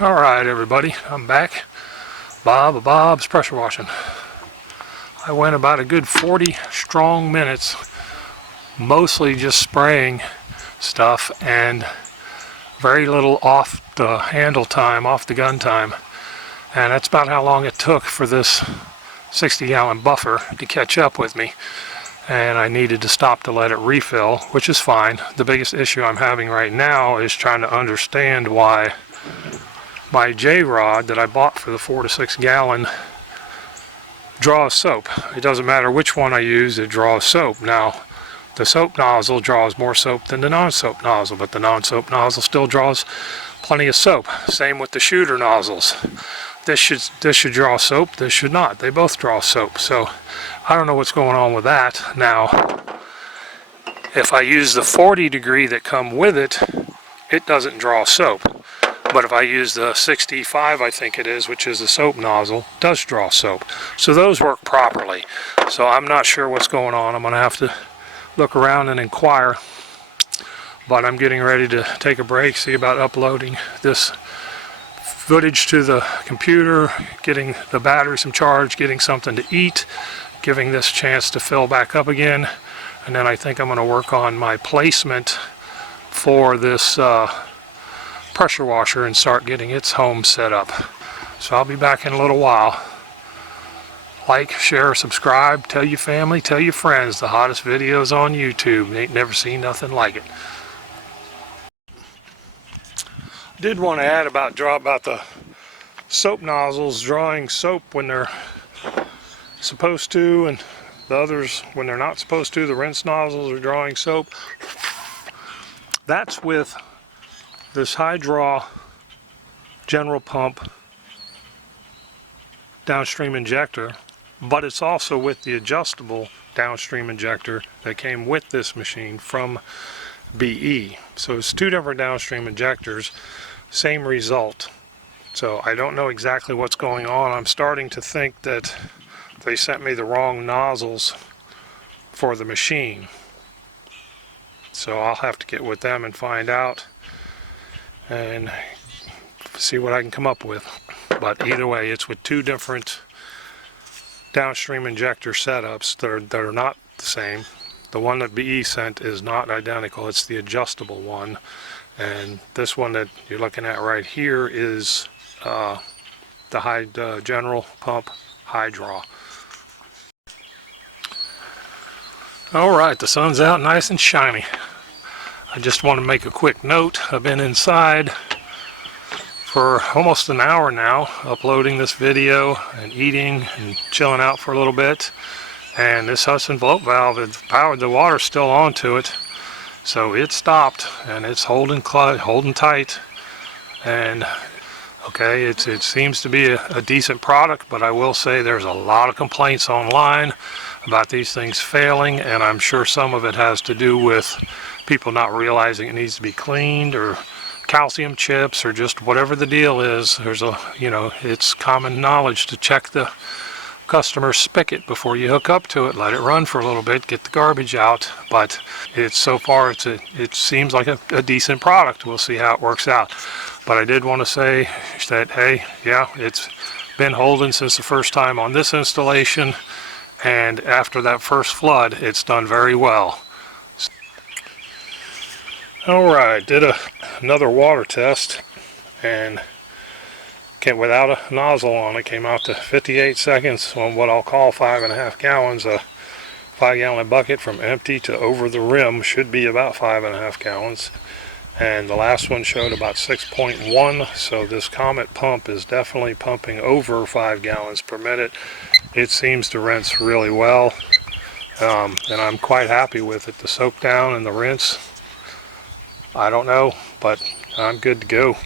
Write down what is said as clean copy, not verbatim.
Alright everybody, I'm back. Bob's pressure washing. I went about a good 40 strong minutes, mostly just spraying stuff and very little off the handle time, off the gun time. And that's about how long it took for this 60-gallon buffer to catch up with me. And I needed to stop to let it refill, which is fine. The biggest issue I'm having right now is trying to understand why my J-Rod that I bought for the 4 to 6 gallon draws soap. It doesn't matter which one I use, it draws soap. Now, the soap nozzle draws more soap than the non-soap nozzle, but the non-soap nozzle still draws plenty of soap. Same with the shooter nozzles. This should draw soap, this should not. They both draw soap. So I don't know what's going on with that. Now, if I use the 40 degree that come with it, it doesn't draw soap. But if I use the 65, I think it is, which is the soap nozzle, it does draw soap. So those work properly. So I'm not sure what's going on. I'm going to have to look around and inquire. But I'm getting ready to take a break, see about uploading this footage to the computer, getting the battery some charge, getting something to eat, giving this a chance to fill back up again. And then I think I'm going to work on my placement for this pressure washer and start getting its home set up. So I'll be back in a little while. Like, share, subscribe, tell your family, tell your friends. The hottest videos on YouTube. Ain't never seen nothing like it. Did want to add about the soap nozzles drawing soap when they're supposed to, and the others when they're not supposed to. The rinse nozzles are drawing soap. That's with this high-draw general pump downstream injector, but it's also with the adjustable downstream injector that came with this machine from BE. So it's two different downstream injectors, same result. So I don't know exactly what's going on. I'm starting to think that they sent me the wrong nozzles for the machine. So I'll have to get with them and find out and see what I can come up with. But either way, it's with two different downstream injector setups that are not the same. The one that BE sent is not identical, it's the adjustable one. And this one that you're looking at right here is the general pump high draw. Alright, the sun's out nice and shiny. I just want to make a quick note. I've been inside for almost an hour now uploading this video and eating and chilling out for a little bit, and this Hudson float valve, the water's still onto it, so it stopped and it's holding tight. And okay, it seems to be a decent product, but I will say there's a lot of complaints online about these things failing, and I'm sure some of it has to do with people not realizing it needs to be cleaned, or calcium chips, or just whatever the deal is. There's it's common knowledge to check the customer spigot before you hook up to it. Let it run for a little bit, get the garbage out. But so far it seems like a decent product. We'll see how it works out. But I did want to say that, hey, yeah, it's been holding since the first time on this installation, and after that first flood, it's done very well. Alright, did another water test, and without a nozzle on it, came out to 58 seconds on what I'll call 5.5 gallons. A 5-gallon bucket from empty to over the rim should be about 5.5 gallons. And the last one showed about 6.1, so this Comet pump is definitely pumping over 5 gallons per minute. It seems to rinse really well, and I'm quite happy with it. The soak down and the rinse, I don't know, but I'm good to go.